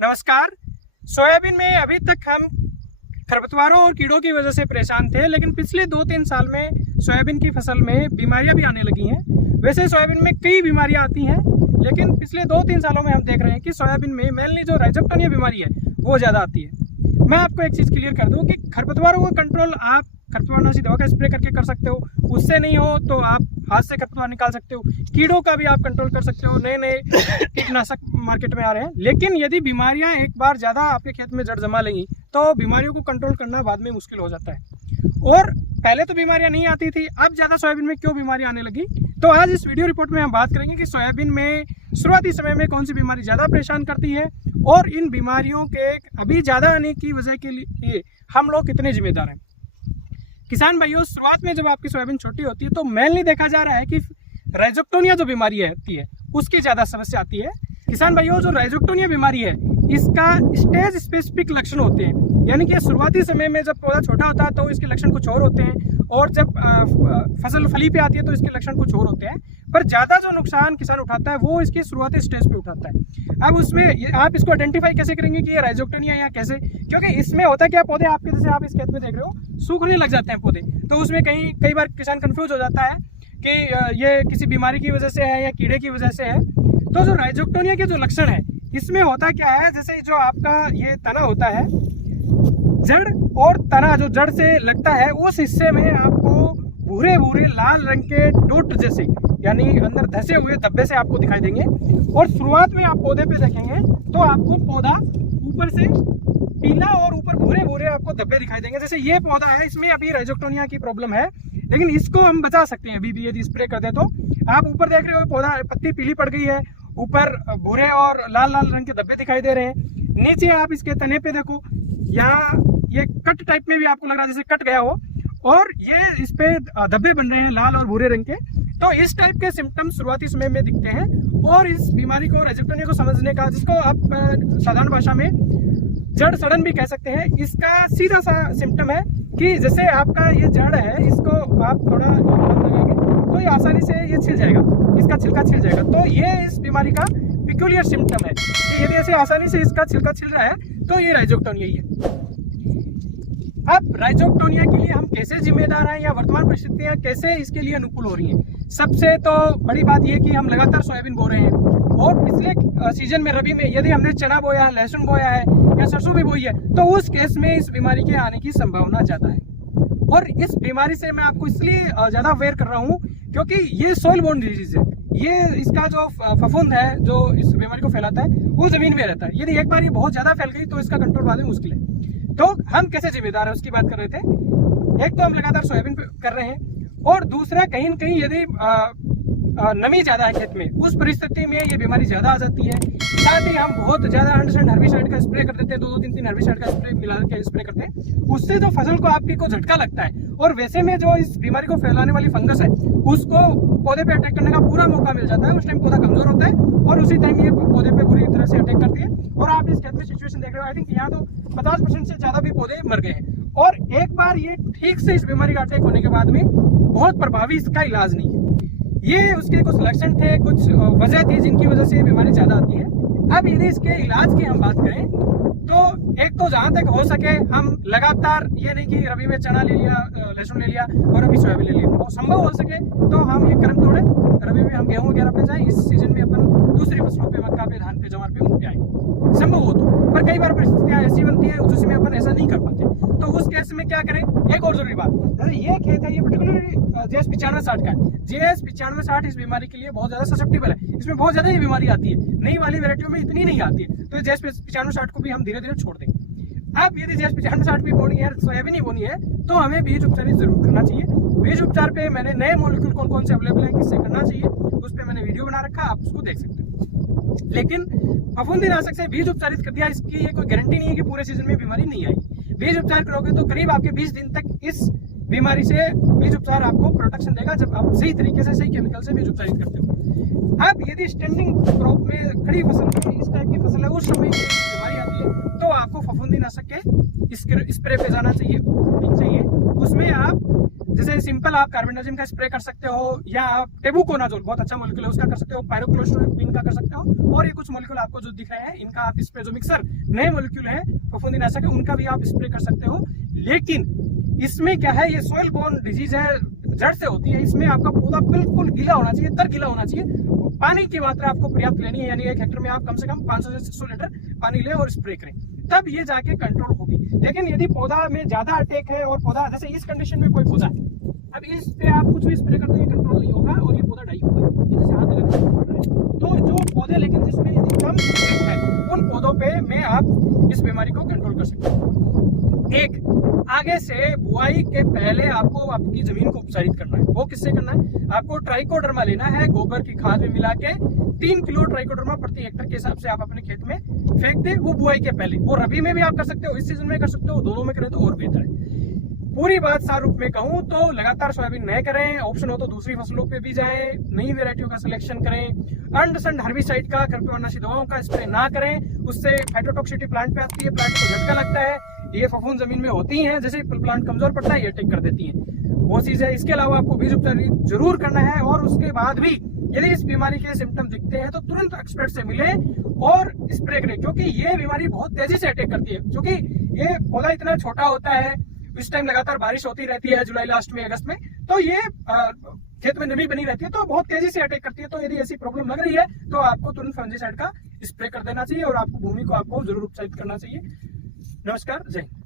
नमस्कार। सोयाबीन में अभी तक हम खरपतवारों और कीड़ों की वजह से परेशान थे, लेकिन पिछले 2-3 साल में सोयाबीन की फसल में बीमारियां भी आने लगी हैं। वैसे सोयाबीन में कई बीमारियां आती हैं, लेकिन पिछले 2-3 सालों में हम देख रहे हैं कि सोयाबीन में मेनली जो राइजोक्टोनिया बीमारी है वो ज़्यादा आती है। मैं आपको एक चीज़ क्लियर कर दूं कि खरपतवारों का कंट्रोल आप खरपतवारनाशी दवा का स्प्रे करके कर सकते हो, उससे नहीं हो तो आप हाथ से खरपतवार निकाल सकते हो। कीड़ों का भी आप कंट्रोल कर सकते हो, नए नए कीटनाशक मार्केट में आ रहे हैं। लेकिन यदि बीमारियां एक बार ज़्यादा आपके खेत में जड़ जमा लेंगी तो बीमारियों को कंट्रोल करना बाद में मुश्किल हो जाता है। और पहले तो बीमारियां नहीं आती थी, अब ज़्यादा सोयाबीन में क्यों बीमारियां आने लगी, तो आज इस वीडियो रिपोर्ट में हम बात करेंगे कि सोयाबीन में शुरुआती समय में कौन सी बीमारी ज़्यादा परेशान करती है और इन बीमारियों के अभी ज़्यादा आने की वजह के लिए हम लोग कितने जिम्मेदार हैं। किसान भाइयों, शुरुआत में जब आपकी सोयाबीन छोटी होती है तो मेनली देखा जा रहा है कि राइजोक्टोनिया जो बीमारी आती है उसकी ज़्यादा समस्या आती है। किसान भाइयों, जो राइजोक्टोनिया बीमारी है इसका स्टेज स्पेसिफिक लक्षण होते हैं, यानी कि शुरुआती समय में जब पौधा छोटा होता है तो इसके लक्षण कुछ और होते हैं, और जब फसल फली पे आती है तो इसके लक्षण कुछ और होते हैं। पर ज़्यादा जो नुकसान किसान उठाता है वो इसकी शुरुआती स्टेज पे उठाता है। अब उसमें आप इसको आइडेंटिफाई कैसे करेंगे कि ये राइजोक्टोनिया या कैसे, क्योंकि इसमें होता क्या, पौधे आपके जैसे आप इस खेत में देख रहे हो सूखने लग जाते हैं पौधे, तो उसमें कई बार किसान कंफ्यूज हो जाता है कि ये किसी बीमारी की वजह से है या कीड़े की वजह से है। तो जो राइजोक्टोनिया के जो लक्षण है इसमें होता क्या है, जैसे जो आपका ये तना होता है, जड़ और तना जो जड़ से लगता है उस हिस्से में आपको भूरे भूरे लाल रंग के डोट जैसे, यानी अंदर धसे हुए धब्बे से आपको दिखाई देंगे। और शुरुआत में आप पौधे पे देखेंगे तो आपको पौधा ऊपर से पीला और ऊपर भूरे भूरे आपको धब्बे दिखाई देंगे। जैसे ये पौधा है, इसमें अभी राइजोक्टोनिया की प्रॉब्लम है, लेकिन इसको हम बचा सकते हैं अभी भी यदि स्प्रे कर दे तो। आप ऊपर देख रहे हो पौधा पत्ती पीली पड़ गई है, ऊपर भूरे और लाल लाल रंग के धब्बे दिखाई दे रहे हैं। नीचे आप इसके तने पे देखो, यहाँ ये कट टाइप में भी आपको लग रहा है जैसे कट गया हो, और ये इस पे धब्बे बन रहे हैं लाल और भूरे रंग के। तो इस टाइप के सिम्टम्स शुरुआती समय में दिखते हैं। और इस बीमारी को, राइजोक्टोनिया को समझने का, जिसको आप साधारण भाषा में जड़ सड़न भी कह सकते हैं, इसका सीधा सा सिम्टम है कि जैसे आपका ये जड़ है, इसको आप थोड़ा लगाएंगे तो ये आसानी से ये छिल जाएगा, इसका छिलका छिल जाएगा। तो ये इस बीमारी का पिक्यूलियर सिम्टम है कि यदि ऐसे आसानी से इसका छिलका छिल रहा है तो ये राइजोक्टोनिया ही है। अब राइजोक्टोनिया के लिए हम कैसे जिम्मेदार हैं या वर्तमान परिस्थितियां कैसे इसके लिए अनुकूल हो रही हैं। सबसे तो बड़ी बात यह कि हम लगातार सोयाबीन बो रहे हैं, और पिछले सीजन में रबी में यदि हमने चना बोया, लहसुन बोया है या सरसों भी बोई है तो उस केस में इस बीमारी के आने की संभावना ज़्यादा है। और इस बीमारी से मैं आपको इसलिए ज़्यादा अवेयर कर रहा हूँ क्योंकि ये सॉइल बोर्न डिजीज है। ये इसका जो फफूंद है जो इस बीमारी को फैलाता है वो जमीन में रहता है। यदि एक बार ये बहुत ज़्यादा फैल गई तो इसका कंट्रोल बाद में मुश्किल है। तो हम कैसे जिम्मेदार हैं उसकी बात कर रहे थे। एक तो हम लगातार सोयाबीन कर रहे हैं, और दूसरा कहीं न कहीं यदि नमी ज़्यादा है खेत में, उस परिस्थिति में ये बीमारी ज़्यादा आ जाती है। साथ ही हम बहुत ज़्यादा 100% हर्बिसाइड का स्प्रे कर देते हैं, 2-3 हर्बिसाइड का स्प्रे मिला के स्प्रे करते हैं, उससे जो फसल को आपकी को झटका लगता है, और वैसे में जो इस बीमारी को फैलाने वाली फंगस है उसको पौधे पे अटैक करने का पूरा मौका मिल जाता है। उस टाइम पौधा कमजोर होता है और उसी टाइम ये पौधे पे बुरी तरह से अटैक करती है। और आप इस खेत में सिचुएशन देख रहे हो, आई थिंक यहाँ तो 50% से ज़्यादा भी पौधे मर गए हैं। और एक बार ये ठीक से इस बीमारी का अटैक होने के बाद में बहुत प्रभावी इसका इलाज नहीं है। ये उसके कुछ लक्षण थे, कुछ वजह थी जिनकी वजह से ये बीमारी ज़्यादा आती है। अब यदि इसके इलाज की हम बात करें तो एक तो जहाँ तक हो सके हम लगातार, ये नहीं कि रबी में चना ले लिया, लहसुन ले लिया और अभी सोयाबीन ले लिया, और संभव हो सके तो हम ये क्रम तोड़े, रबी में हम गेहूं वगैरह पे जाएं, इस सीजन में अपन दूसरी फसलों पे, मक्का पे, धान पे, जवार पे, ऊँट पे आए, संभव हो तो। पर कई बार परिस्थितियाँ ऐसी बनती है जिसमें अपन ऐसा नहीं कर पाते, तो उस केस में क्या करें। एक और जरूरी बात, जैसे ये खेत है, ये पर्टिकुलरली JS 9560 का है। JS 9560 इस बीमारी के लिए बहुत ज्यादा ससेप्टेबल है, इसमें बहुत ज्यादा ये बीमारी आती है, नई वाली वेराइटियों में इतनी नहीं आती है। तो JS 9560 को भी हम धीरे धीरे छोड़ दें। अब यदि JS 9560 भी बोनी है, सोयाबीन ही बोनी है, तो हमें बीज उपचार जरूर करना चाहिए। बीज उपचार पे मैंने नए मॉलिक्यूल कौन कौन से अवेलेबल है, किससे करना चाहिए, उस पर मैंने वीडियो बना रखा, आप उसको देख सकते हो। लेकिन फफूंदीनाशक से बीज उपचारित कर दिया, इसकी ये कोई गारंटी नहीं है कि पूरे सीजन में बीमारी नहीं आएगी। बीज उपचार करोगे तो करीब आपके 20 दिन तक इस बीमारी से बीज उपचार आपको प्रोटेक्शन देगा, जब आप सही तरीके से, सही केमिकल से बीज उपचारित करते हो। अब यदि स्टैंडिंग क्रॉप में, खड़ी फसल में इस टाइप की फसल है, उस समय बीमारी आती है तो आपको फफूंदीनाशक के स्प्रे पे जाना चाहिए। उसमें आप जैसे सिंपल आप कार्बेंडाजिम का स्प्रे कर सकते हो, या आप टेबुकोनाजोल बहुत अच्छा मॉलिक्यूल है उसका कर सकते हो, पायरोक्लोस्ट्रोबिन का कर सकते हो, और ये कुछ मॉलिक्यूल आपको जो दिख रहे हैं इनका आप स्प्रे, जो मिक्सर नए मॉलिक्यूल है फफूंदीनाशक है, उनका भी आप स्प्रे कर सकते हो। लेकिन इसमें क्या है, ये सॉइल बोर्न डिजीज है, जड़ से होती है। इसमें आपका पौधा बिल्कुल गीला होना चाहिए, तर गीला होना चाहिए, पानी की मात्रा आपको पर्याप्त लेनी है, यानी 1 हेक्टेयर में आप कम से कम 500 से 600 लीटर पानी लें और स्प्रे करें, तब ये जाके कंट्रोल होगी। लेकिन यदि पौधा में ज्यादा अटैक है और पौधा जैसे इस कंडीशन में कोई पौधा है, अब इस पे आप कुछ भी स्प्रे करते हैं कंट्रोल नहीं होगा और ये पौधा डाई होगा, ये जैसे हाथ लगाने से पड़ रहा है। तो जो पौधे लेकिन जिसमें यदि कम अटैक है, उन पौधों पे में आप इस बीमारी को कंट्रोल कर सकते हो। एक, आगे से बुआई के पहले आपको आपकी जमीन को उपचारित करना है। वो किससे करना है? आपको ट्राइकोडर्मा लेना है, गोबर की खाद में मिला के 3 किलो ट्राइकोडर्मा प्रति हेक्टेयर के हिसाब से आप अपने खेत में फेंक दे, वो बुआई के पहले। वो रबी में भी आप कर सकते हो, इस सीजन में कर सकते हो, दोनों में करें तो और बेहतर है। पूरी बात सार रूप में कहूं तो लगातार सोयाबीन न करें, ऑप्शन हो तो दूसरी फसलों पे भी जाएं, नई वेराइटियों का सिलेक्शन करें। अंडसंड हर्बिसाइड का, खरपतवारनाशी दवाओं का स्प्रे ना करें, उससे फाइटोटॉक्सिसिटी प्लांट पे आती है, प्लांट को झटका लगता है, ये फफूंद जमीन में होती हैं, जैसे प्लांट कमजोर पड़ता है ये अटैक कर देती हैं, वो चीज है। इसके अलावा आपको बीज उपचार जरूर करना है, और उसके बाद भी यदि इस बीमारी के सिम्टम दिखते हैं तो तुरंत एक्सपर्ट से मिले और स्प्रे करें, क्योंकि ये बीमारी बहुत तेजी से अटैक करती है। क्योंकि ये पौधा इतना छोटा होता है, इस टाइम लगातार बारिश होती रहती है, जुलाई लास्ट में, अगस्त में, तो ये खेत में नमी बनी रहती है, तो बहुत तेजी से अटैक करती है। तो यदि ऐसी प्रॉब्लम लग रही है तो आपको तुरंत फंजीसाइड का स्प्रे कर देना चाहिए और आपको भूमि को आपको जरूर उपचारित करना चाहिए। नमस्कार, जय हिंद।